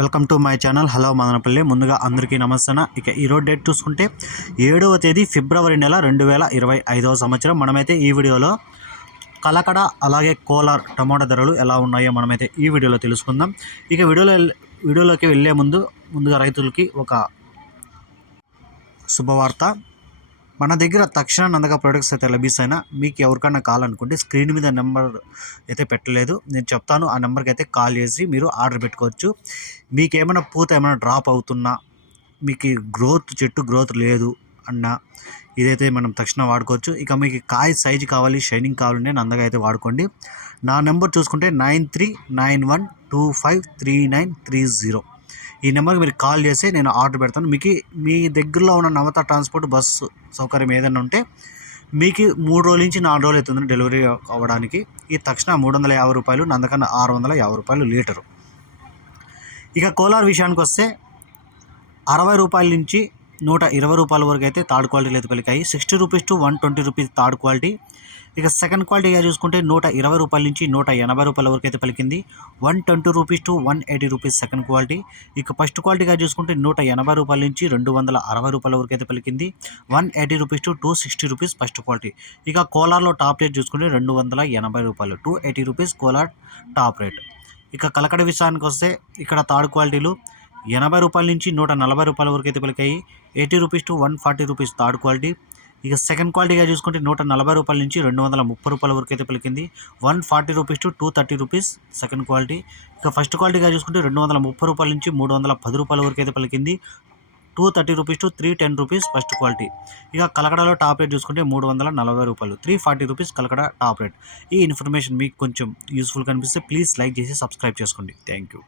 Welcome to my channel. Hello Madanapalle. ముందుగా అందరికీ నమస్తే ఇక ఈరోజు డేట్ చూసుకుంటే ఏడవ తేదీ ఫిబ్రవరి నెల రెండు వేల ఇరవై ఐదవ సంవత్సరం. మనమైతే ఈ వీడియోలో కలకడ అలాగే కోలార్ టమాటా ధరలు ఎలా ఉన్నాయో మనమైతే ఈ వీడియోలో తెలుసుకుందాం. ఇక వీడియోలో వీడియోలోకి వెళ్ళే ముందు ముందుగా రైతులకి ఒక శుభవార్త. మన దగ్గర తక్షణ అందగా ప్రొడక్ట్స్ అయితే లభిస్తాయినా మీకు ఎవరికైనా కావాలనుకుంటే స్క్రీన్ మీద నెంబర్ అయితే పెట్టలేదు. నేను చెప్తాను ఆ నెంబర్కి అయితే కాల్ చేసి మీరు ఆర్డర్ పెట్టుకోవచ్చు. మీకు ఏమైనా పూత ఏమైనా డ్రాప్ అవుతున్నా మీకు గ్రోత్ చెట్టు గ్రోత్ లేదు అన్న ఇదైతే మనం తక్షణ వాడుకోవచ్చు. ఇక మీకు కాయ సైజు కావాలి షైనింగ్ కావాలంటే అందగా అయితే వాడుకోండి. నా నెంబర్ చూసుకుంటే nine three nine one two five three nine three zero. ఈ నెంబర్కి మీరు కాల్ చేసి నేను ఆర్డర్ పెడతాను. మీకు మీ దగ్గరలో ఉన్న నవత ట్రాన్స్పోర్ట్ బస్సు సౌకర్యం ఏదైనా ఉంటే మీకు మూడు రోజుల నుంచి నాలుగు రోజులు అవుతుంది డెలివరీ అవ్వడానికి. ఈ తక్షణ మూడు వందల యాభై రూపాయలు నందకన్నా ఆరు వందల యాభై రూపాయలు లీటరు. ఇక కోలార్ విషయానికి వస్తే అరవై రూపాయల నుంచి నూట ఇరవై రూపాయల వరకు అయితే థర్డ్ క్వాలిటీలు అయితే పలికాయి sixty rupees to one twenty rupees third quality. ఇక సెకండ్ క్వాలిటీగా చూసుకుంటే నూట ఇరవై రూపాయల నుంచి నూట ఎనభై రూపాయల వరకు అయితే పలికింది. One twenty rupees to one eighty rupees second quality. ఇక ఫస్ట్ క్వాలిటీగా చూసుకుంటే నూట ఎనభై రూపాయల నుంచి రెండు వందల అరవై రూపాయల వరకు అయితే పలికింది. One eighty rupees to two sixty rupees first quality. ఇక కోలార్లో టాప్ రేట్ చూసుకుంటే రెండు వందల ఎనభై రూపాయలు. Two eighty rupees Kolar top rate. ఇక కలకడ విషయానికి వస్తే ఇక్కడ థర్డ్ క్వాలిటీలు ఎనభై రూపాయల నుంచి నూట నలభై రూపాయల వరకు అయితే పలికాయి. Eighty rupees to one forty rupees third quality. ఇక సెకండ్ క్వాలిటీగా చూసుకుంటే నూట నలభై రూపాయల నుంచి రెండు వందల ముప్పై రూపాయల వరకు అయితే పలికింది. One forty rupees to two thirty rupees second quality. ఇక ఫస్ట్ క్వాలిటీగా చూసుకుంటే రెండు వందల ముప్పై రూపాయల నుంచి మూడు వందల పది రూపాయల వరకు అయితే పలికింది. Two thirty rupees to three ten rupees first quality. ఇక కలకడలో టాప్ రేట్ చూసుకుంటే మూడు వందల నలభై రూపాయలు. Three forty rupees Kalakada top rate. ఈ ఇన్ఫర్మేషన్ మీకు కొంచెం యూస్ఫుల్ కనిపిస్తే ప్లీజ్ లైక్ చేసి సబ్స్క్రైబ్ చేసుకోండి. Thank you.